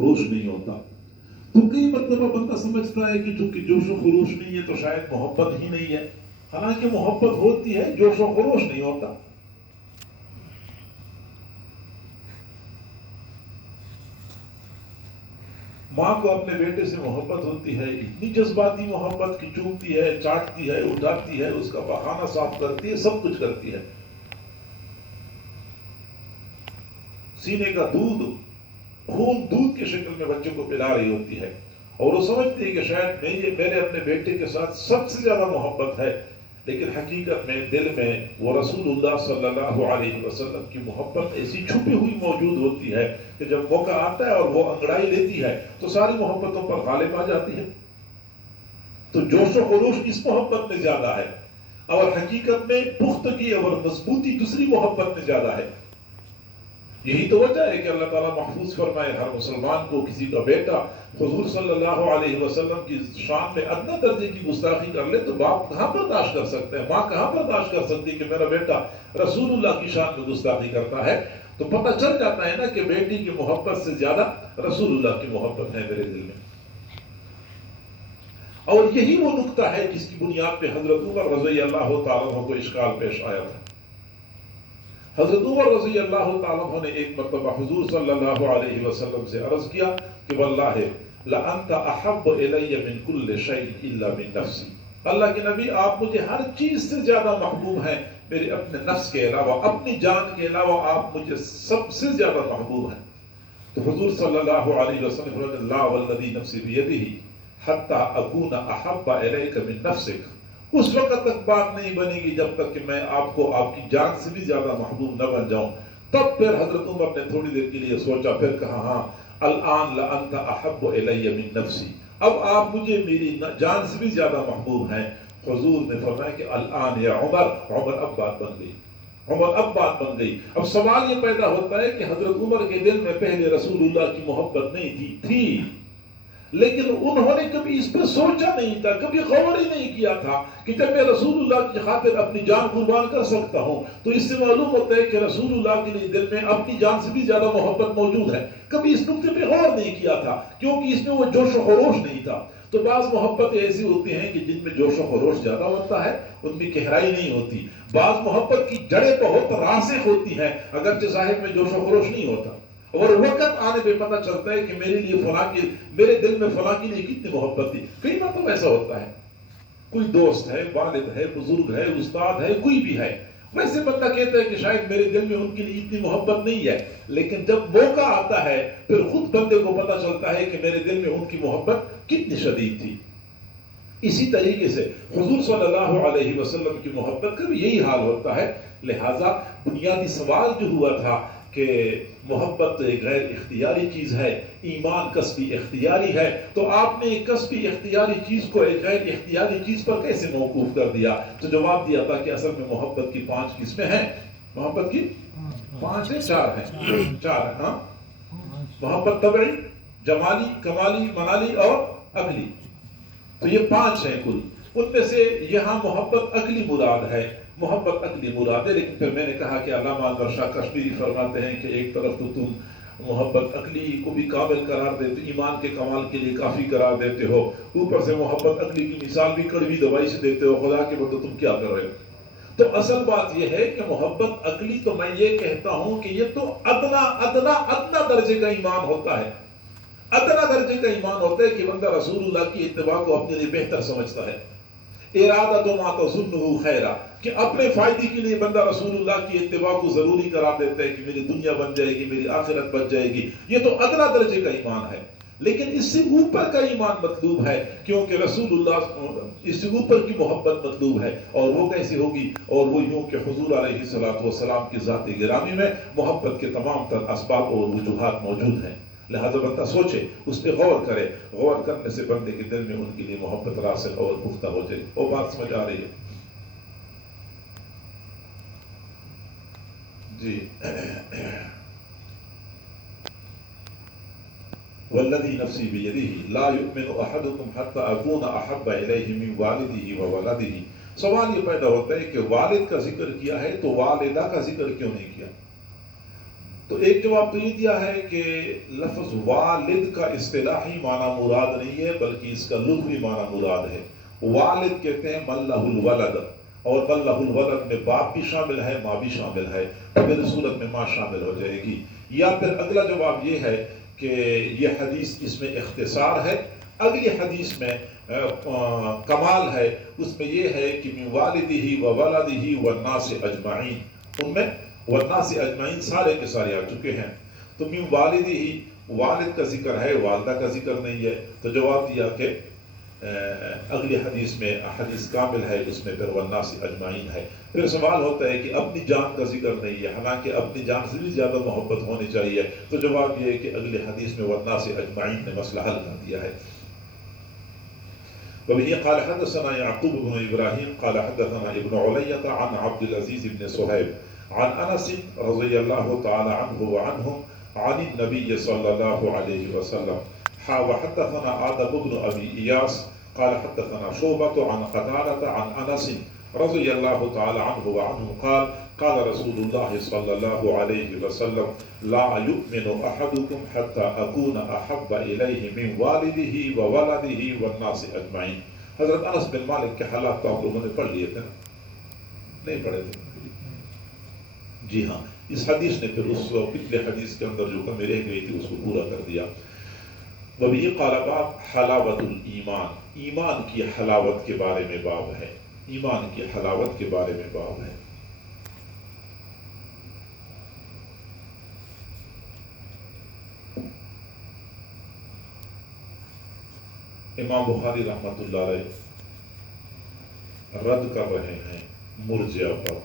خروش نہیں ہوتا. تو کئی مرتبہ بندہ سمجھتا ہے کہ چونکہ جوش و خروش نہیں ہے تو شاید محبت ہی نہیں ہے، حالانکہ محبت ہوتی ہے، جوش و خروش نہیں ہوتا. ماں کو اپنے بیٹے سے محبت ہوتی ہے، اتنی جذباتی محبت کہ چومتی ہے، چاٹتی ہے، اٹھاتی ہے، اس کا پخانہ صاف کرتی ہے، سب کچھ کرتی ہے. سینے کا دودھ، خون دودھ کی شکل میں بچوں کو پلا رہی ہوتی ہے، اور وہ سمجھتی ہے کہ شاید میرے اپنے بیٹے کے ساتھ سب سے زیادہ محبت ہے، لیکن حقیقت میں دل میں وہ رسول اللہ صلی اللہ علیہ وسلم کی محبت ایسی چھپی ہوئی موجود ہوتی ہے کہ جب موقع آتا ہے اور وہ انگڑائی لیتی ہے تو ساری محبتوں پر غالب آ جاتی ہے. تو جوش و خروش اس محبت میں زیادہ ہے، اور حقیقت میں پختگی اور مضبوطی دوسری محبت میں زیادہ ہے. یہی تو وجہ ہے کہ اللہ تعالیٰ محفوظ فرمائے ہر مسلمان کو کسی کا بیٹا حضور صلی اللہ علیہ وسلم کی شان میں ادنی درجے کی گستاخی کر لے تو باپ کہاں برداشت کر سکتے ہیں، ماں کہاں برداشت کر سکتی کہ میرا بیٹا رسول اللہ کی شان میں گستاخی کرتا ہے. تو پتہ چل جاتا ہے نا کہ بیٹی کی محبت سے زیادہ رسول اللہ کی محبت ہے میرے دل میں. اور یہی وہ نقطہ ہے جس کی بنیاد پہ حضرت عمر رضی اللہ تعالیٰ عنہ کو اشکال پیش آیا تھا. حضرت عمر رضی اللہ تعالیٰ عنہ نے ایک مرتبہ حضور صلی اللہ علیہ وسلم سے عرض کیا کہ واللہ لأنت احب الی من کل شیء الا من نفسی. اللہ کے نبی آپ مجھے ہر چیز سے زیادہ محبوب ہیں، میرے اپنے نفس کے علاوہ، اپنی جان کے علاوہ آپ مجھے سب سے زیادہ محبوب ہیں. تو حضور صلی اللہ علیہ وسلم فرماتے لا والذی نفسی بیدہ حتی اکون احب الیک من نفسک. اس وقت تک بات نہیں بنے گی جب تک کہ میں آپ کو آپ کی جان سے بھی زیادہ محبوب نہ بن جاؤں. تب پھر حضرت عمر نے تھوڑی دیر کے لیے سوچا، پھر کہا ہاں الان لانت احب الی من نفسی، اب آپ مجھے میری جان سے بھی زیادہ محبوب ہیں. حضور نے فرمایا کہ الان یا عمر، عمر اب بات بن گئی، عمر اب بات بن گئی. اب سوال یہ پیدا ہوتا ہے کہ حضرت عمر کے دل میں پہلے رسول اللہ کی محبت نہیں تھی، لیکن انہوں نے کبھی اس پہ سوچا نہیں تھا، کبھی غور ہی نہیں کیا تھا کہ جب میں رسول اللہ کی خاطر اپنی جان قربان کر سکتا ہوں تو اس سے معلوم ہوتا ہے کہ رسول اللہ کے لیے دل میں اپنی جان سے بھی زیادہ محبت موجود ہے. کبھی اس نقطے پہ غور نہیں کیا تھا کیونکہ اس میں وہ جوش و خروش نہیں تھا. تو بعض محبتیں ایسی ہوتی ہیں کہ جن میں جوش و خروش زیادہ ہوتا ہے، ان میں گہرائی نہیں ہوتی. بعض محبت کی جڑیں بہت راسخ ہوتی ہیں اگرچہ ظاہر میں جوش و خروش نہیں ہوتا، اور وقت آنے پہ پتہ چلتا ہے کہ میرے لیے فلاں کی، میرے دل میں فلاں کے لیے کتنی محبت تھی. کئی مرتبہ ایسا ہوتا ہے، کوئی دوست ہے، والد ہے، بزرگ ہے، استاد ہے، کوئی بھی ہے، ویسے بندہ کہتا ہے کہ شاید میرے دل میں ان کے لیے اتنی محبت نہیں ہے، لیکن جب موقع آتا ہے پھر خود بندے کو پتہ چلتا ہے کہ میرے دل میں ان کی محبت کتنی شدید تھی. اسی طریقے سے حضور صلی اللہ علیہ وسلم کی محبت کا بھی یہی حال ہوتا ہے. لہٰذا بنیادی سوال جو ہوا تھا کہ محبت غیر اختیاری چیز ہے، ایمان کسبی اختیاری ہے، تو آپ نے ایک کسبی اختیاری چیز کو ایک غیر اختیاری چیز پر کیسے موقوف کر دیا؟ تو جواب دیا تھا کہ اصل میں محبت کی 5 قسمیں ہیں. محبت کی 5 ہیں، 4 ہیں، 4 ہیں. ہاں، محبت طبعی، جمالی، کمالی، منالی اور عقلی. تو یہ 5 ہیں کل. ان میں سے یہاں محبت عقلی مراد ہے، محبت عقلی مراد ہے. لیکن پھر میں نے کہا کہ علامہ انور شاہ کشمیری فرماتے ہیں کہ ایک طرف تو تم محبت عقلی کو بھی کامل قرار دیتے، ایمان کے کمال کے لیے کافی قرار دیتے ہو، اوپر سے محبت عقلی کی مثال بھی کڑوی دوائی سے دیتے ہو. خدا کے بدلے تم کیا کر رہے ہو؟ تو اصل بات یہ ہے کہ محبت عقلی تو میں یہ کہتا ہوں کہ یہ تو ادنا درجے کا ایمان ہوتا ہے. ادنا درجے کا ایمان ہوتا ہے کہ بندہ رسول اللہ کی اتباع کو اپنے لیے بہتر سمجھتا ہے. ارادہ تو ما تظنہ خیرہ، کہ اپنے فائدے کے لیے بندہ رسول اللہ کی اتباع کو ضروری قرار دیتا ہے کہ میری دنیا بن جائے گی، میری آخرت بچ جائے گی. یہ تو ادنا درجے کا ایمان ہے. لیکن اس سے اوپر کا ایمان مطلوب ہے، کیونکہ رسول اللہ اس سے اوپر کی محبت مطلوب ہے. اور وہ کیسے ہوگی؟ اور وہ یوں کہ حضور علیہ الصلوۃ والسلام کی ذات گرامی میں محبت کے تمام تر اسباب اور وجوہات موجود ہیں. لہذا بندہ سوچے، اس پہ غور کرے، غور کرنے سے بندے کے دل میں ان کے لیے محبت راسخ اور پختہ ہو جائے. وہ بات سمجھ آ رہی ہے؟ جی. والذی نفسی بیدہ لا یؤمن احدکم حتی اکون احب الیہ من والدہ وولدہ. سوال یہ پیدا ہوتا ہے کہ والد کا ذکر کیا ہے تو والدہ کا ذکر کیوں نہیں کیا؟ تو ایک جواب تو یہ دیا ہے کہ لفظ والد کا اصطلاحی معنی مراد نہیں ہے بلکہ اس کا لغوی معنی مراد ہے۔ والد کہتے ہیں من لہ الولد، اور من لہ الولد میں باپ بھی شامل ہے ماں بھی شامل ہے، تو میری صورت میں ماں شامل ہو جائے گی۔ یا پھر اگلا جواب یہ ہے کہ یہ حدیث اس میں اختصار ہے، اگلی حدیث میں کمال ہے، اس میں یہ ہے کہ من والدہ و ولدہ والناس اجمعین، ان میں والناس اجمعین سارے کے سارے آ چکے ہیں۔ تو من والدہ والد کا ذکر ہے، والدہ کا ذکر نہیں ہے، تو جواب دیا کہ اگلی حدیث میں حدیث کامل ہے، اس میں پھر والناس اجمعین ہے۔ پھر سوال ہوتا ہے کہ اپنی جان کا ذکر نہیں ہے، حالانکہ اپنی جان سے بھی زیادہ محبت ہونی چاہیے، تو جواب یہ ہے کہ اگلی حدیث میں والناس اجمعین نے مسئلہ حل کر دیا ہے۔ وبه قال حدثنا يعقوب بن إبراهيم قال حدثنا ابن علية عن عبد العزيز بن صهيب عن أنس رضي الله تعالى عنه وعنهم عن النبي صلى الله عليه وسلم وحدثنا آدم بن أبي إياس قال حدثنا شعبة عن قتادة عن أنس رضي الله تعالى عنه وعنهم قال قال رسول الله صلى الله عليه وسلم لا يؤمن أحدكم حتى أكون أحب إليه من والده وولده والناس أجمعين۔ حضرت انس بن مالک کے حالات تو آپ لوگوں نے پڑھ لیے تھے نا؟ نہیں پڑھے تھے؟ جی ہاں، اس حدیث نے پھر اس پچھلے حدیث کے اندر جو کمی رہ گئی تھی اس کو پورا کر دیا۔ وبه قال باب حلاوت الایمان، ایمان کی حلاوت کے بارے میں باب ہے، ایمان کی حلاوت کے بارے میں باب ہے۔ امام بخاری رحمۃ اللہ علیہ رد کر رہے ہیں مرجئہ پر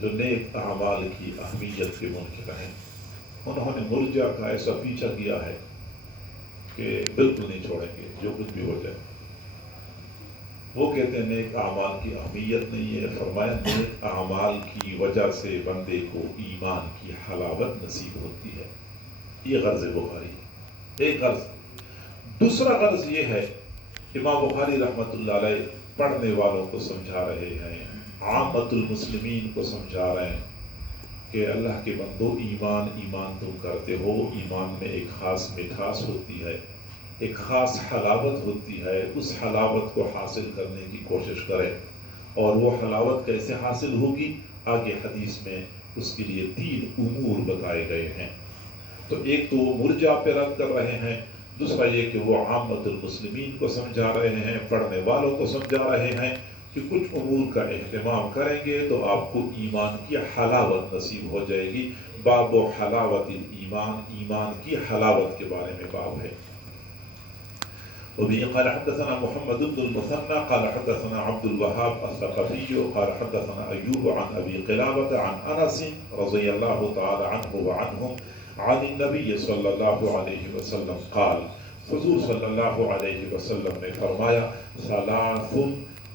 جو نیک اعمال کی اہمیت کے منکر ہیں۔ انہوں نے مرجئہ کا ایسا پیچھا کیا ہے کہ بالکل نہیں چھوڑیں گے جو کچھ بھی ہو جائے۔ وہ کہتے ہیں نیک اعمال کی اہمیت نہیں ہے، فرمایا نیک اعمال کی وجہ سے بندے کو ایمان کی حلاوت نصیب ہوتی ہے۔ یہ غرض بخاری، ایک غرض۔ دوسرا غرض یہ ہے، امام بخاری رحمۃ اللہ علیہ پڑھنے والوں کو سمجھا رہے ہیں، عامت المسلمین کو سمجھا رہے ہیں کہ اللہ کے بندو ایمان ایمان تم کرتے ہو، ایمان میں ایک خاص مٹھاس ہوتی ہے، ایک خاص حلاوت ہوتی ہے، اس حلاوت کو حاصل کرنے کی کوشش کریں۔ اور وہ حلاوت کیسے حاصل ہوگی؟ آگے حدیث میں اس کے لیے 3 امور بتائے گئے ہیں۔ تو ایک تو وہ مرجع پہ رد کر رہے ہیں، دوسرا یہ کہ وہ عامت المسلمین کو سمجھا رہے ہیں، پڑھنے والوں کو سمجھا رہے ہیں کہ کچھ امور کا اہتمام کریں گے تو آپ کو ایمان کی حلاوت نصیب ہو جائے گی۔ باب و حلاوت الایمان، ایمان کی حلاوت کے بارے میں باب ہے۔ وبه قال حدثنا محمد بن المثنى قال حدثنا عبد الوهاب الثقفي قال حدثنا أيوب عن أبي قلابة عن أنس رضي الله تعالى عنه وعنهم عن النبي صلى الله عليه وسلم قال حضور صلی اللہ علیہ وسلم نے فرمایا ثلاث،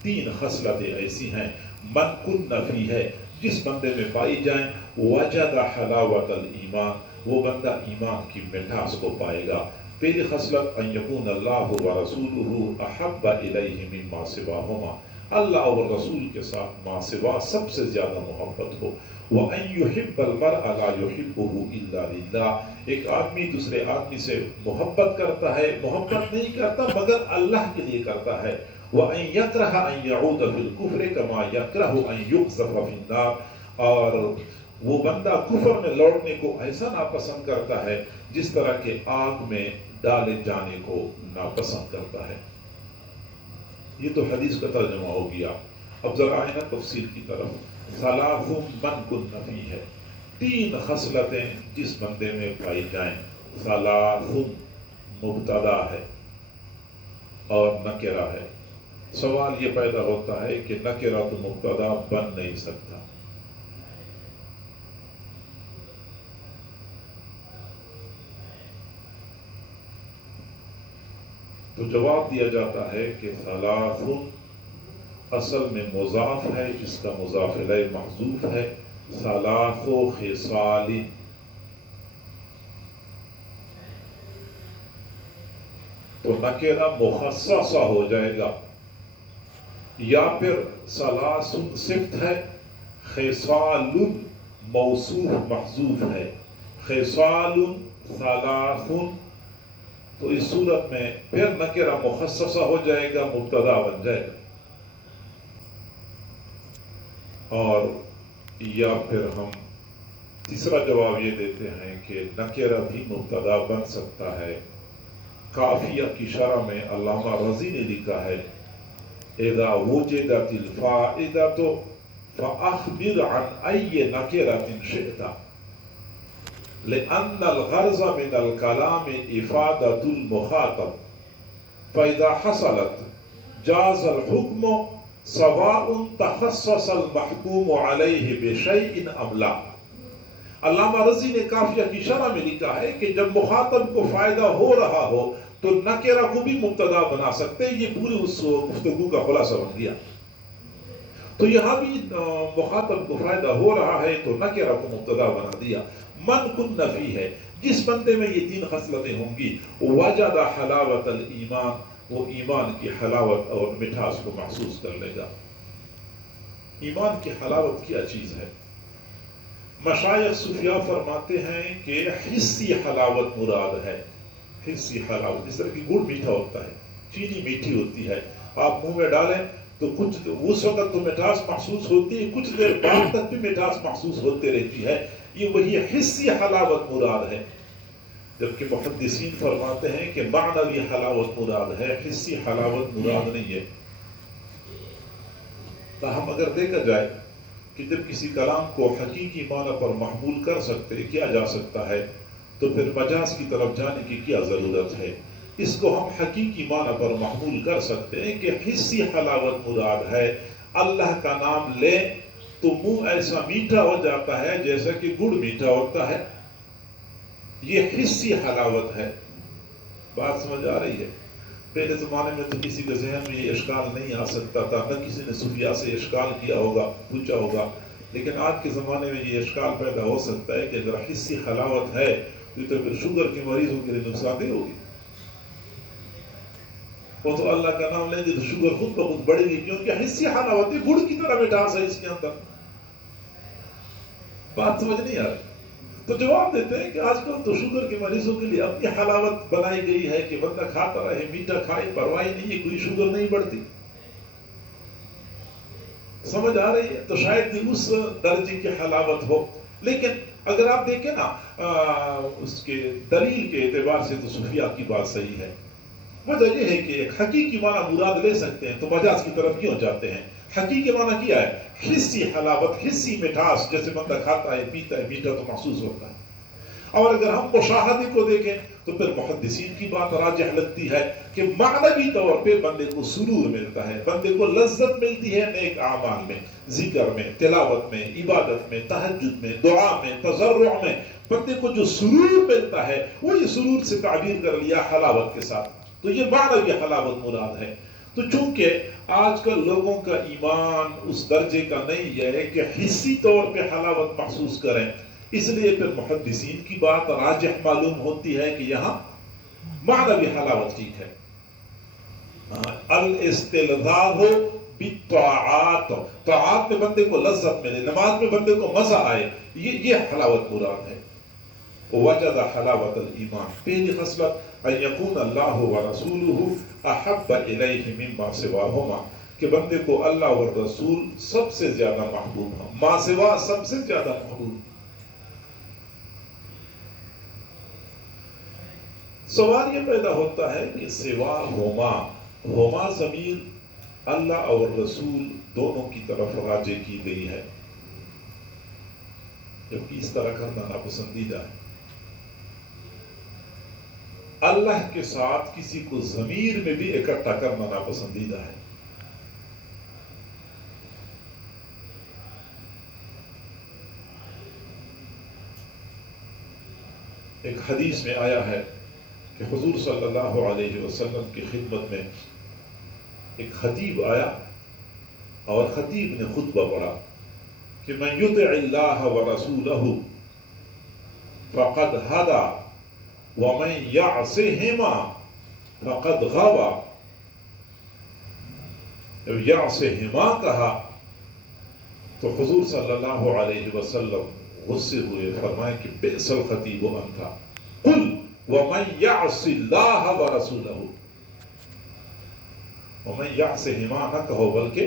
3 خصلتیں ایسی ہیں من کن فی ہے، جس بندے میں پائی جائیں وجد حلاوت الایمان، وہ بندہ ایمان کی مٹھاس کو پائے گا۔ پہلی خصلت ان یکون اللہ ورسولہ احب الیہ مما سواہما، اللہ اور رسول کے ساتھ ما سوا سب سے زیادہ محبت ہو۔ وَأَن يُحِبَّ الْمَرْءَ لَا يُحِبُّهُ إِلَّا لِلَّهِ، ایک آدمی دوسرے آدمی سے محبت کرتا ہے، محبت نہیں کرتا مگر اللہ کے لیے کرتا ہے۔ وَأَن يَكْرَهَ أَن يَعُودَ فِي الْكُفْرِ كَمَا يَكْرَهُ أَن يُقْذَفَ فِي النَّارِ، اور وہ بندہ کفر میں لوٹنے کو ایسا ناپسند کرتا ہے جس طرح کے آگ میں ڈالے جانے کو ناپسند کرتا ہے۔ یہ تو حدیث کا ترجمہ ہو گیا۔ اب ذرا آئیں نا تفصیل کی طرف۔ ثلاث من کن فی ہے، 3 خصلتیں جس بندے میں پائی جائیں۔ ثلاث مبتدا ہے اور نکرہ ہے۔ سوال یہ پیدا ہوتا ہے کہ نکرہ تو مبتدا بن نہیں سکتا، تو جواب دیا جاتا ہے کہ ثلاث اصل میں مضاف ہے جس کا مضاف الیہ محذوف ہے، ثلاث خصال، تو نکرہ مخصصہ ہو جائے گا، یا پھر ثلاث صفت ہے، خصال موصوف محذوف ہے، خصال ثلاث، تو اس صورت میں پھر نکرہ مخصصہ ہو جائے گا، مبتدا بن جائے گا. اور یا پھر ہم تیسرا جواب یہ دیتے ہیں کہ نکرہ بھی مبتدا بن سکتا ہے. کافیہ کی شرح میں علامہ رضی نے لکھا ہے اذا وجدت الفائدة فأخبر عن أي نكرة شئت لأن الغرض من الكلام إفادة المخاطب فإذا حصلت جاز الحكم سواء تخصص المحكوم عليه بشيء أم لا. علامہ رضی نے کافیہ کی شرح میں لکھا ہے کہ جب مخاطب کو فائدہ ہو رہا ہو تو نکرہ کو بھی مبتدا بنا سکتے ہیں. یہ پوری اس گفتگو کا خلاصہ بن گیا. تو یہاں بھی مخاطب کو فائدہ ہو رہا ہے تو نکرہ کو مبتدا بنا دیا. من کن فی ہے، جس بندے میں یہ تین خصلتیں ہوں گی، وجد حلاوت الایمان، وہ ایمان کی حلاوت اور مٹھاس کو محسوس کر لے گا. ایمان کی حلاوت کیا چیز ہے؟ مشایخ صوفیاء فرماتے ہیں کہ حسی حلاوت مراد ہے. حسی حلاوت، جس طرح کی گڑ میٹھا ہوتا ہے، چینی میٹھی ہوتی ہے، آپ منہ میں ڈالیں تو کچھ اس وقت تو مٹھاس محسوس ہوتی ہے، کچھ دیر بعد تک بھی مٹھاس محسوس ہوتے رہتی ہے. یہ وہی حسی حلاوت مراد ہے. جبکہ محدثین فرماتے ہیں کہ معنوی حلاوت مراد ہے، حسی حلاوت مراد نہیں ہے. تاہم اگر دیکھا جائے کہ جب کسی کلام کو حقیقی معنی پر محمول کر سکتے کیا جا سکتا ہے تو پھر مجاز کی طرف جانے کی کیا ضرورت ہے؟ اس کو ہم حقیقی معنی پر محمول کر سکتے ہیں کہ حسی حلاوت مراد ہے. اللہ کا نام لے تو منہ ایسا میٹھا ہو جاتا ہے جیسا کہ گڑ میٹھا ہوتا ہے. یہ حسی حلاوت ہے. بات سمجھ آ رہی ہے؟ پہلے زمانے میں تو کسی کے ذہن میں یہ اشکال نہیں آ سکتا تھا، نہ کسی نے صوفیاء سے اشکال کیا ہوگا، پوچھا ہوگا. لیکن آج کے زمانے میں یہ اشکال پیدا ہو سکتا ہے کہ اگر حسی حلاوت ہے تو پھر شوگر کے مریضوں کے لیے نقصان دہ ہوگی. وہ تو اللہ کا نام لیں گے تو شوگر خود بخود بڑھے گی، کیونکہ حسی حلاوت ہے، گڑ کی طرح مٹھاس ہے اس کے اندر. بات سمجھ نہیں آ رہی؟ تو جواب دیتے ہیں کہ آج کل تو شوگر کے مریضوں کے لیے اپنی حلاوت بنائی گئی ہے کہ بندہ کھاتا رہے، میٹھا کھائے، پرواہ نہیں ہے، کوئی شوگر نہیں بڑھتی. سمجھ آ رہی ہے؟ تو شاید یہ اس درجے کی حلاوت ہو. لیکن اگر آپ دیکھیں نا اس کے دلیل کے اعتبار سے تو صوفیاء کی بات صحیح ہے. وجہ یہ ہے کہ ایک حقیقی معنی مراد لے سکتے ہیں تو مجاز کی طرف کیوں جاتے ہیں؟ حقیقی معنی کیا ہے؟ حسی حلاوت، حسی مٹھاس، جیسے بندہ کھاتا ہے پیتا ہے میٹھا تو محسوس ہوتا ہے. اور اگر ہم مشاہدے کو دیکھیں تو پھر محدثین کی بات راجح لگتی ہے کہ معنوی طور پہ بندے کو سرور ملتا ہے، بندے کو لذت ملتی ہے نیک اعمال میں، ذکر میں، تلاوت میں، عبادت میں، تہجد میں، دعا میں، تضرع میں. بندے کو جو سرور ملتا ہے وہ یہ سرور سے تعبیر کر لیا حلاوت کے ساتھ. تو یہ معنوی حلاوت مراد ہے. تو چونکہ آج کل لوگوں کا ایمان اس درجے کا نہیں ہے کہ حسی طور پہ حلاوت محسوس کریں، اس لیے پھر محدثین کی بات راجح معلوم ہوتی ہے کہ یہاں معنوی حلاوت ٹھیک ہے. الاستلذاذ بالطاعات، طاعات میں بندے کو لذت ملے، نماز میں بندے کو مزہ آئے، یہ حلاوت مراد ہے. وجد حلاوت الایمان، پہلی خصلت ان یکون اللہ ورسولہ احب الیہ مما سواہما، کہ بندے کو اللہ اور رسول سب سے زیادہ محبوب ہوں، ما سوا سب سے زیادہ محبوب. سوال یہ پیدا ہوتا ہے کہ سوا ہوما ضمیر اللہ اور رسول دونوں کی طرف راجع کی گئی ہے، جبکہ اس طرح کرنا ناپسندیدہ ہے. اللہ کے ساتھ کسی کو ضمیر میں بھی اکٹھا کرنا ناپسندیدہ ہے. ایک حدیث میں آیا ہے کہ حضور صلی اللہ علیہ وسلم کی خدمت میں ایک خطیب آیا اور خطیب نے خطبہ پڑھا کہ من یطع اللہ ورسولہ فقد ہدی ومن یعصہما فقد غوی. جب یعصہما کہا تو حضور صلی اللہ علیہ وسلم غصے ہوئے، فرمایا کہ بئس الخطیب انت قل ومن یعص اللہ ورسولہ، ومن یعصہما نہ کہو بلکہ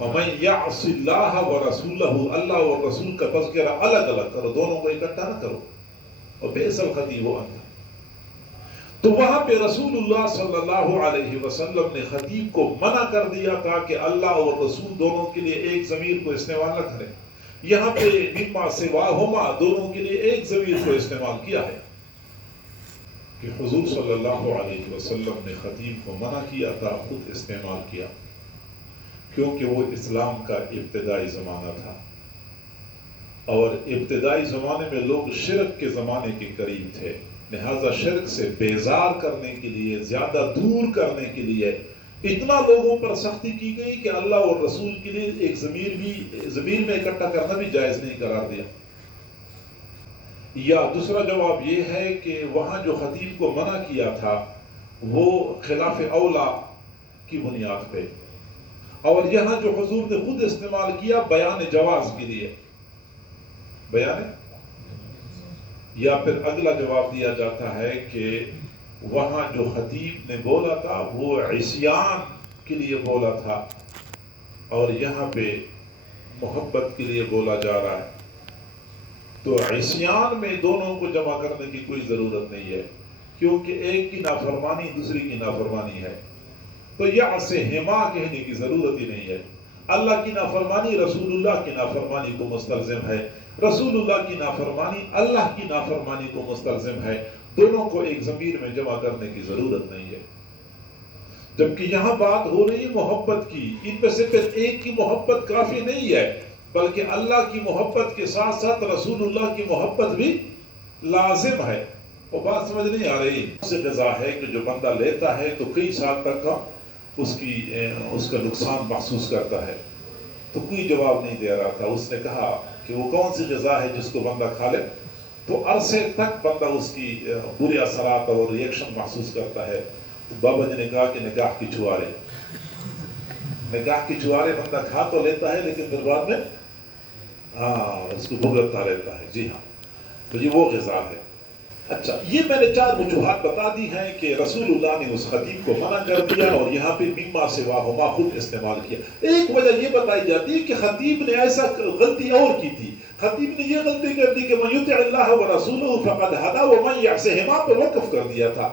ومن یعص اللہ ورسولہ، اللہ اور رسول کا تذکرہ الگ الگ کرو، دونوں کو اکٹھا نہ کرو، اور بئس الخطیب انت۔ تو وہاں پہ رسول اللہ صلی اللہ علیہ وسلم نے خطیب کو منع کر دیا تھا کہ اللہ اور رسول دونوں کے لیے ایک ضمیر کو استعمال نہ کریں۔ یہاں پہ مما سواہما دونوں کے لیے ایک ضمیر کو استعمال کیا ہے کہ حضور صلی اللہ علیہ وسلم نے خطیب کو منع کیا تھا، خود استعمال کیا، کیونکہ وہ اسلام کا ابتدائی زمانہ تھا، اور ابتدائی زمانے میں لوگ شرک کے زمانے کے قریب تھے، لہذا شرک سے بیزار کرنے کے لیے، زیادہ دور کرنے کے لیے اتنا لوگوں پر سختی کی گئی کہ اللہ اور رسول کے لیے ایک ضمیر میں اکٹھا کرنا بھی جائز نہیں قرار دیا۔ یا دوسرا جواب یہ ہے کہ وہاں جو خطیب کو منع کیا تھا وہ خلاف اولا کی بنیاد پہ، اور یہاں جو حضور نے خود استعمال کیا بیان جواز کے لیے، بیان، یا پھر اگلا جواب دیا جاتا ہے کہ وہاں جو خطیب نے بولا تھا وہ عصیان کے لیے بولا تھا، اور یہاں پہ محبت کے لیے بولا جا رہا ہے، تو عصیان میں دونوں کو جمع کرنے کی کوئی ضرورت نہیں ہے، کیونکہ ایک کی نافرمانی دوسری کی نافرمانی ہے، تو یعصہما کہنے کی ضرورت ہی نہیں ہے۔ اللہ کی نافرمانی رسول اللہ کی نافرمانی کو مستلزم ہے، رسول اللہ کی نافرمانی اللہ کی نافرمانی کو مستلزم ہے، دونوں کو ایک ضمیر میں جمع کرنے کی ضرورت نہیں ہے۔ جبکہ یہاں بات ہو رہی محبت کی، ان میں سے پھر ایک کی محبت کافی نہیں ہے، بلکہ اللہ کی محبت کے ساتھ ساتھ رسول اللہ کی محبت بھی لازم ہے۔ وہ بات سمجھ نہیں آ رہی؟ اس سے غذا ہے کہ جو بندہ لیتا ہے تو کئی سال تک اس کا نقصان محسوس کرتا ہے، تو کوئی جواب نہیں دے رہا تھا۔ اس نے کہا کہ وہ کون سی غذا ہے جس کو بندہ کھا لے تو عرصے تک بندہ اس کی برے اثرات اور ریئیکشن محسوس کرتا ہے۔ تو بابا جی نے کہا کہ نکاح کی چھوارے، نکاح کی چھوارے بندہ کھا تو لیتا ہے لیکن پھر بعد میں اس کو بھگتتا رہتا ہے۔ جی ہاں، تو یہ وہ غذا ہے۔ اچھا، یہ میں نے 4 وجوہات بتا دی ہیں کہ رسول اللہ نے اس خطیب کو منع کر دیا، اور یہاں پہ مما سواہما خود استعمال کیا۔ ایک وجہ یہ بتائی جاتی ہے کہ خطیب نے ایسا غلطی اور کی تھی، خطیب نے یہ غلطی کر دی کہ من یطع اللہ ورسولہ فقد ہدی ومن یعصہما پر وقف کر دیا تھا۔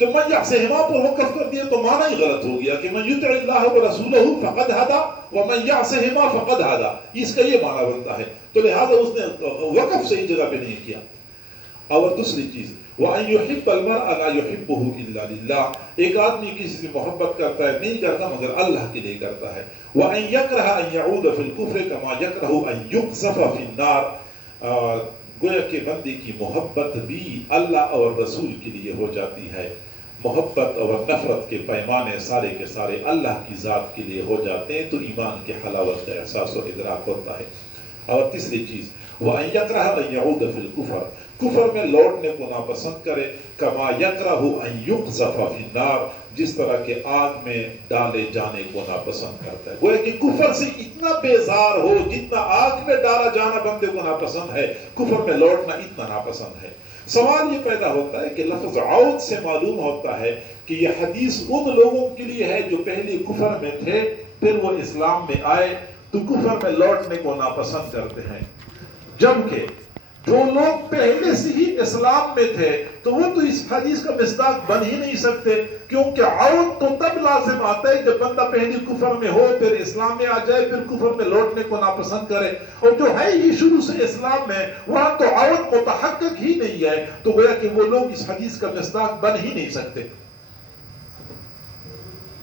جب من یعصہما پر وقف کر دیا تو معنی ہی غلط ہو گیا کہ من یطع اللہ ورسولہ فقد ہدی ومن یعصہما فقد ہدی، اس کا یہ معنی بنتا ہے، تو لہذا اس نے وقف صحیح جگہ پہ نہیں کیا۔ اور دوسری چیز، وَأَن يُحِبَّ الْمَرْءَ لَا يُحِبُّهُ إِلَّا لِلَّهِ، ایک آدمی کسی سے محبت کرتا ہے، نہیں کرتا مگر اللہ کے لیے کرتا ہے۔ وَأَن يَكْرَهَ أَن يَعُودَ فِي الْكُفْرِ كَمَا يَكْرَهُ أَن يُقْذَفَ فِي النَّارِ، گویا کہ بندے کی محبت بھی اللہ اور رسول کے لیے ہو جاتی ہے، محبت اور نفرت کے پیمانے سارے کے سارے اللہ کی ذات کے لیے ہو جاتے ہیں، تو ایمان کے حلاوت کا احساس و ادراک ہوتا ہے۔ اور تیسری چیز، وَأَن يَكْرَهَ أَن يَعُودَ فِي الْكُفْرِ، کفر میں لوٹنے کو ناپسند کرے، کما یکرہ ان یقذف فی النار، جس طرح کے آگ میں ڈالے جانے کو ناپسند کرتا ہے۔ گویا کہ کفر سے اتنا بیزار ہو جتنا آگ میں ڈالا جانا بندے کو ناپسند ہے، کفر میں لوٹنا اتنا ناپسند ہے۔ سوال یہ پیدا ہوتا ہے کہ لفظ عود سے معلوم ہوتا ہے کہ یہ حدیث ان لوگوں کے لیے ہے جو پہلے کفر میں تھے، پھر وہ اسلام میں آئے تو کفر میں لوٹنے کو ناپسند کرتے ہیں، جبکہ جو لوگ پہلے سے ہی اسلام میں تھے تو وہ تو اس حدیث کا مصداق بن ہی نہیں سکتے، کیونکہ عود تو تب لازم آتا ہے جب بندہ پہلے کفر میں ہو، پھر اسلام میں آ جائے، پھر کفر میں لوٹنے کو ناپسند کرے، اور جو ہے ہی شروع سے اسلام میں، وہاں تو عود متحقق ہی نہیں ہے، تو گویا کہ وہ لوگ اس حدیث کا مصداق بن ہی نہیں سکتے۔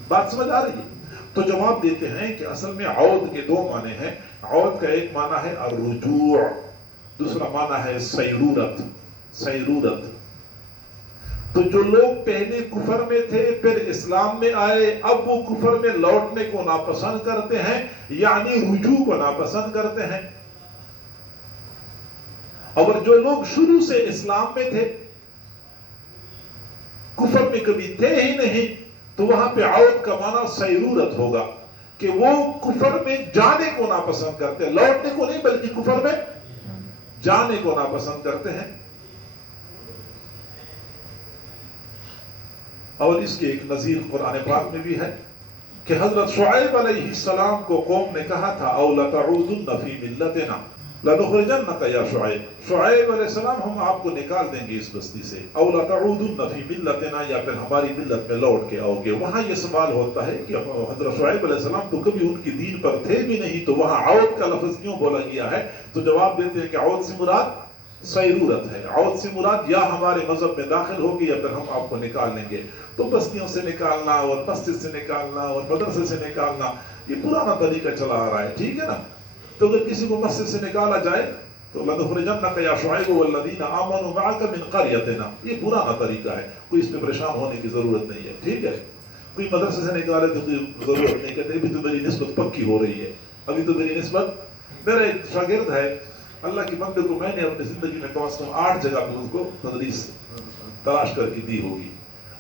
بات سمجھ آ رہی ہے؟ تو جواب دیتے ہیں کہ اصل میں عود کے 2 معنی ہیں۔ عود کا ایک معنی ہے الرجوع، دوسرا معنی ہے سیرورت، سیرورت۔ تو جو لوگ پہلے کفر میں تھے پھر اسلام میں آئے، اب وہ کفر میں لوٹنے کو ناپسند کرتے ہیں، یعنی رجوع کو ناپسند کرتے ہیں۔ اور جو لوگ شروع سے اسلام میں تھے، کفر میں کبھی تھے ہی نہیں، تو وہاں پہ عود کا معنی سیرورت ہوگا کہ وہ کفر میں جانے کو ناپسند کرتے ہیں، لوٹنے کو نہیں بلکہ کفر میں جانے کو ناپسند کرتے ہیں. اور اس کے ایک نظیر قرآن پاک میں بھی ہے کہ حضرت شعیب علیہ السلام کو قوم نے کہا تھا او لتعودن فی ملتنا لنخرجنک یا شعیب. شعیب علیہ السلام ہم آپ کو نکال دیں گے اس بستی سے. او لتعودن فی ملتنا یا پھر ہماری ملت میں لوٹ کے آؤ گے. وہاں یہ سوال ہوتا ہے کہ حضرت شعیب علیہ السلام تو کبھی ان کی دین پر تھے بھی نہیں, تو وہاں عود کا لفظ کیوں بولا گیا ہے؟ تو جواب دیتے ہیں کہ عود سے مراد سیرورت ہے. عود سے مراد یا ہمارے مذہب میں داخل ہوگی یا پھر ہم آپ کو نکال لیں گے. تو بستیوں سے نکالنا اور مسجد سے نکالنا اور مدرسے سے نکالنا یہ پرانا طریقہ چلا آ رہا ہے, ٹھیک ہے نا. تو اگر کسی کو مسجد سے نکالا جائے تو لنخرجنک یا شعیب والذین آمنوا معک من قریتنا, یہ پرانا طریقہ ہے, کوئی اس پہ پریشان ہونے کی ضرورت نہیں ہے, ٹھیک ہے. کوئی مدرسے سے نکالے تو کوئی ضرورت نہیں, کہتے ابھی تو میری نسبت پکی ہو رہی ہے, ابھی تو میری نسبت. میرا ایک شاگرد ہے, اللہ کی بندے کو میں نے اپنی زندگی میں کم از کم 8 جگہ پہ اس کو تدریس تلاش کر کے دی ہوگی,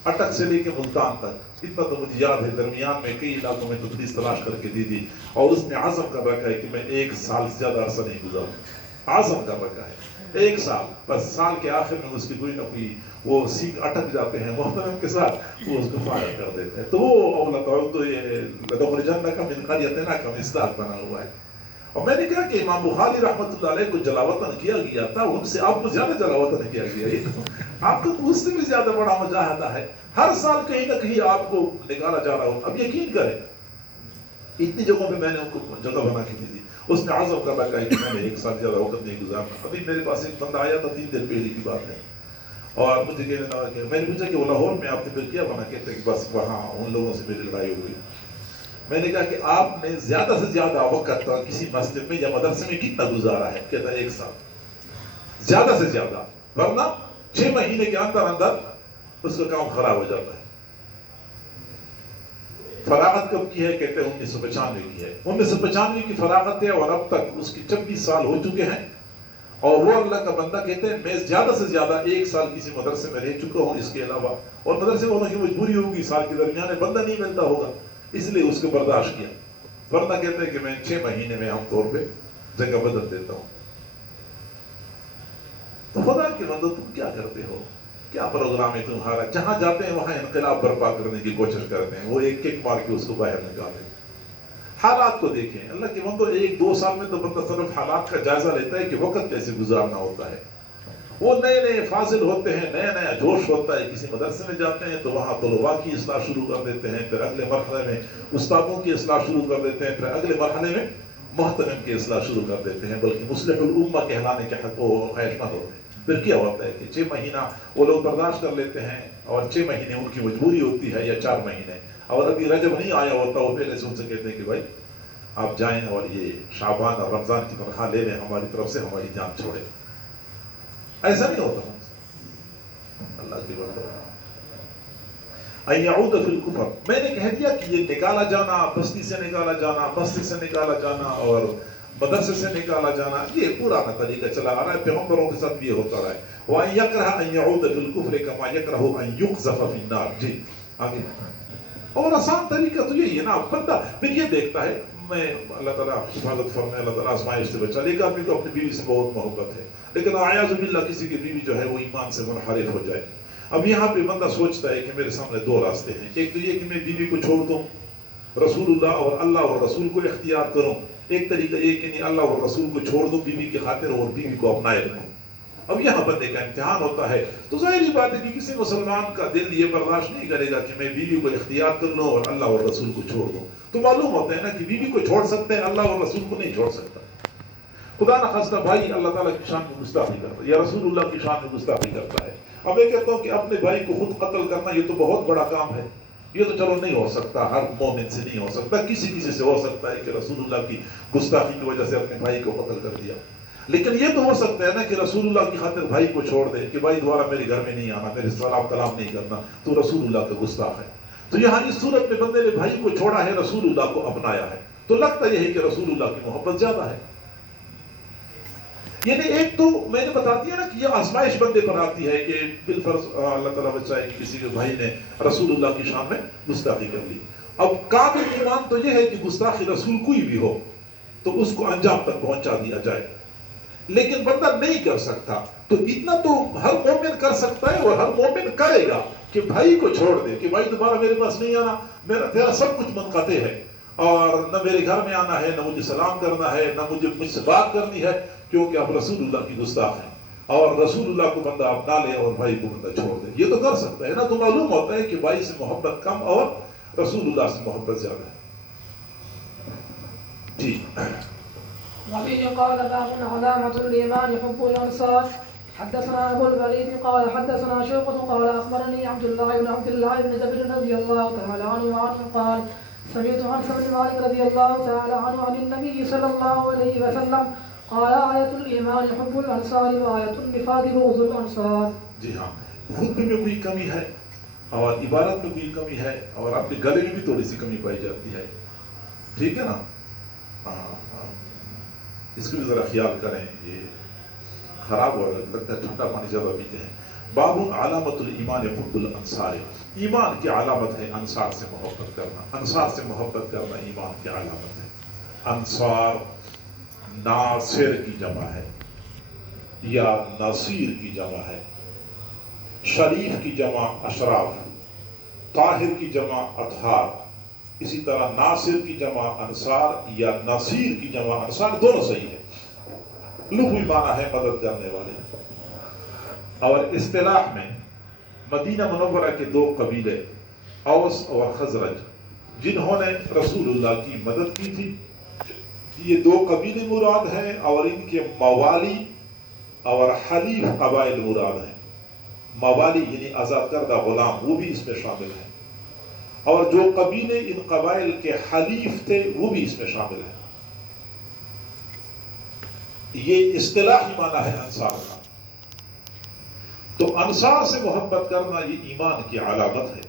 اٹک سے لے کے ملتان تک. اتنا تو مجھے یاد ہے, درمیان میں کئی علاقوں میں تدریس تلاش کر کے دی تھی. اور اس نے عزم کر رکھا ہے کہ میں 1 سال سے زیادہ عرصہ نہیں گزاروں. عزم کر رکھا ہے 1 سال, بس سال کے آخر میں اس کی کوئی نہ کوئی وہ سیکھ اٹک جاتے ہیں محترم کے ساتھ, وہ اس کو فارغ کر دیتے ہیں. تو وہ اولا تو یہ لنخرجنک من قریتنا کا مصداق بنا ہوا ہے. اور میں نے کہا کہ امام بخاری رحمۃ اللہ علیہ کو جلاوطن کیا گیا تھا, ان سے آپ کو زیادہ جلاوطن کیا گیا. یہ تو آپ کو اس سے بھی زیادہ بڑا مجاہدہ ہے. ہر سال کہیں نہ کہیں آپ کو نکالا جا رہا ہو. اب یقین کریں اتنی جگہوں پہ میں نے ان کو جگہ بنا کے دی تھی. اس نے عزم کر رکھا ہے کہ میں نے 1 سال زیادہ وقت نہیں گزارنا. ابھی میرے پاس ایک بندہ آیا تھا 3 دن پہلے کی بات ہے, اور مجھے کہنے لگا کہ میں نے پوچھا کہ وہ لاہور میں آپ نے پھر کیا بنا, کہتے کہ بس وہاں ان لوگوں سے میری لڑائی ہو گئی. میں نے کہا کہ آپ نے زیادہ سے زیادہ وقت کسی مسجد میں یا مدرسے میں کتنا گزارا ہے؟ کہتا ہے 1 سال زیادہ سے زیادہ, ورنہ 6 مہینے کے اندر اندر اس کا کام خراب ہو جاتا ہے. فراغت کب کی ہے؟ کہتے ہیں 1995 کی ہے. 1995 کی فراغت ہے اور اب تک اس کی 26 سال ہو چکے ہیں. اور وہ اللہ کا بندہ کہتے ہیں میں زیادہ سے زیادہ 1 سال کسی مدرسے میں رہ چکا ہوں, اس کے علاوہ. اور مدرسے والوں کی مجبوری ہوگی, سال کے درمیان میں بندہ نہیں ملتا ہوگا, اس لیے اس کو برداشت کیا. ورنہ کہتے ہیں کہ میں 6 مہینے میں عام طور پہ جگہ بدل دیتا ہوں. تو خدا کے بندو تم کیا کرتے ہو؟ کیا پروگرام ہے تمہارا؟ جہاں جاتے ہیں وہاں انقلاب برپا کرنے کی کوشش کرتے ہیں, وہ ایک کک مار کے اس کو باہر نکالیں. حالات کو دیکھیں. اللہ کے بندو 1-2 سال میں تو بندہ صرف حالات کا جائزہ لیتا ہے کہ وقت کیسے گزارنا ہوتا ہے. وہ نئے نئے فاضل ہوتے ہیں, نیا نیا جوش ہوتا ہے. کسی مدرسے میں جاتے ہیں تو وہاں طلباء کی اصلاح شروع کر دیتے ہیں, پھر اگلے مرحلے میں استادوں کی اصلاح شروع کر دیتے ہیں, پھر اگلے مرحلے میں محترم کی اصلاح شروع کر دیتے ہیں, بلکہ مصلح الامہ کہلانے کے حق و خواہش مند ہوتے ہیں. پھر کیا ہوتا ہے کہ 6 مہینہ وہ لوگ برداشت کر لیتے ہیں, اور 6 مہینے ان کی مجبوری ہوتی ہے, یا 4 مہینے. اور ابھی رجب نہیں آیا ہوتا, وہ پہلے سے ان سے کہتے ہیں کہ بھائی آپ جائیں اور یہ شعبان اور رمضان کی تنخواہ لے لیں, ہماری طرف سے ہماری جان چھوڑے. ایسا نہیں ہوتا. اللہ کی بات ان یعود فی الکفر, میں نے کہہ دیا کہ یہ نکالا جانا, بستی سے نکالا جانا, مسجد سے نکالا جانا اور مدرسے سے نکالا جانا, یہ پرانا طریقہ چلا آ رہا ہے. پیغمبروں کے ساتھ بھی یہ ہوتا رہا ہے. وَأَن يَكْرَهَ أَن يَعُودَ فِي الْكُفْرِ كَمَا يَكْرَهُ أَن يُقْذَفَ فِي النَّارِ. جی آگے. اور آسان طریقہ تو یہی ہے نا, بندہ پھر یہ دیکھتا ہے, میں اللہ تعالیٰ حفاظت فرمائے, اللہ تعالیٰ آزمائش سے بچا. ایک آدمی کو اپنی بیوی سے بہت محبت ہے, لیکن اعوذ باللہ کسی کی بیوی جو ہے وہ ایمان سے منحرف ہو جائے. اب یہاں پہ بندہ سوچتا ہے کہ میرے سامنے 2 راستے ہیں. ایک تو یہ کہ میں بیوی کو چھوڑ دوں, رسول اللہ اور اللہ اور رسول کو اختیار کروں. ایک طریقہ یہ کہ نہیں, اللہ اور رسول کو چھوڑ دوں بیوی کی خاطر اور بیوی کو اپنائے رکھوں. اب یہاں بندے کا امتحان ہوتا ہے. تو ظاہری بات ہے کہ کسی مسلمان کا دل یہ برداشت نہیں کرے گا کہ میں بیوی کو اختیار کر لوں اور اللہ اور رسول کو چھوڑ دوں. تو معلوم ہوتا ہے نا کہ بیوی کو چھوڑ سکتے ہیں, اللہ اور رسول کو نہیں چھوڑ سکتا. خدا نہ خواستہ بھائی اللہ تعالیٰ کی شان میں گستاخی کرتا ہے یا رسول اللہ کی شان میں گستاخی کرتا ہے. اب میں کہتا ہوں کہ اپنے بھائی کو خود قتل کرنا یہ تو بہت بڑا کام ہے. یہ تو چلو نہیں ہو سکتا, ہر مومن سے نہیں ہو سکتا, کسی سے ہو سکتا ہے کہ رسول اللہ کی گستاخی کی وجہ سے اپنے بھائی کو قتل کر دیا. لیکن یہ تو ہو سکتا ہے نا کہ رسول اللہ کی خاطر بھائی کو چھوڑ دے کہ بھائی دوبارہ میرے گھر میں نہیں آنا, میرے سلام کلام نہیں کرنا, تو رسول اللہ کا گستاخ ہے. تو یہاں اس صورت میں بندے نے بھائی کو چھوڑا ہے, رسول اللہ کو اپنایا ہے, تو لگتا یہ ہے کہ رسول اللہ کی محبت زیادہ ہے. یعنی ایک تو میں نے بتا دیا نا کہ یہ آزمائش بندے پر آتی ہے کہ بالفرض اللہ تعالیٰ بچائے کہ کسی کے بھائی نے رسول اللہ کی شان میں گستاخی کر لی. اب کامل ایمان تو یہ ہے کہ گستاخی رسول کوئی بھی ہو تو اس کو انجام تک پہنچا دیا جائے. لیکن بندہ نہیں کر سکتا. تو اتنا تو ہر مومن کر سکتا ہے اور ہر مومن کرے گا کہ بھائی کو چھوڑ دے کہ بھائی دوبارہ میرے پاس نہیں آنا، تیرا سب کچھ منقطع ہے، اور نہ میرے گھر میں آنا ہے، نہ مجھے سلام کرنا ہے، نہ مجھ سے بات کرنی ہے، کیونکہ آپ رسول اللہ کی گستاخ ہیں. اور رسول اللہ کو بندہ اپنا لے اور بھائی کو بندہ چھوڑ دے. یہ تو کر سکتا ہے نا. تو معلوم ہوتا ہے کہ بھائی سے محبت کم اور رسول اللہ سے محبت زیادہ ہے. جی. وفيه قال باب علامة الإيمان حب الأنصار. حدثنا أبو الوليد قال حدثنا شعبة قال أخبرني عبد الله بن جبر رضي الله تعالى عنه قال سمعت أنس بن مالك رضي الله تعالى عنه عن النبي صلى الله عليه وسلم قال آية الإيمان حب الأنصار وآية النفاق بغض الأنصار. جی ہاں، خطبے میں کوئی کمی ہے اور عبارت میں کوئی کمی ہے اور آپ کے گلے میں بھی تھوڑی سی کمی پائی جاتی ہے. ٹھیک ہے نا. اس کو بھی ذرا خیال کریں، یہ خراب ہو رہا ہے، لگتا ہے ٹھنڈا پانی زیادہ پیتے ہیں. باب علامت الایمان حب الانصار. ایمان کی علامت ہے انصار سے محبت کرنا. انصار سے محبت کرنا ایمان کی علامت ہے. انصار ناصر کی جمع ہے یا نصیر کی جمع ہے. شریف کی جمع اشراف، طاہر کی جمع اطہار. اسی طرح ناصر کی جمع انصار یا نصیر کی جمع انصار، دونوں صحیح ہے. لغوی معنی ہے مدد کرنے والے. اور اصطلاح میں مدینہ منورہ کے دو قبیلے اوس اور خزرج جنہوں نے رسول اللہ کی مدد کی تھی، یہ دو قبیلے مراد ہیں اور ان کے موالی اور حلیف قبائل مراد ہیں. موالی یعنی آزاد کردہ غلام، وہ بھی اس میں شامل ہیں، اور جو قبیلے ان قبائل کے حلیف تھے وہ بھی اس میں شامل ہیں. یہ اصطلاحی معنی ہے انصار کا. تو انصار سے محبت کرنا یہ ایمان کی علامت ہے.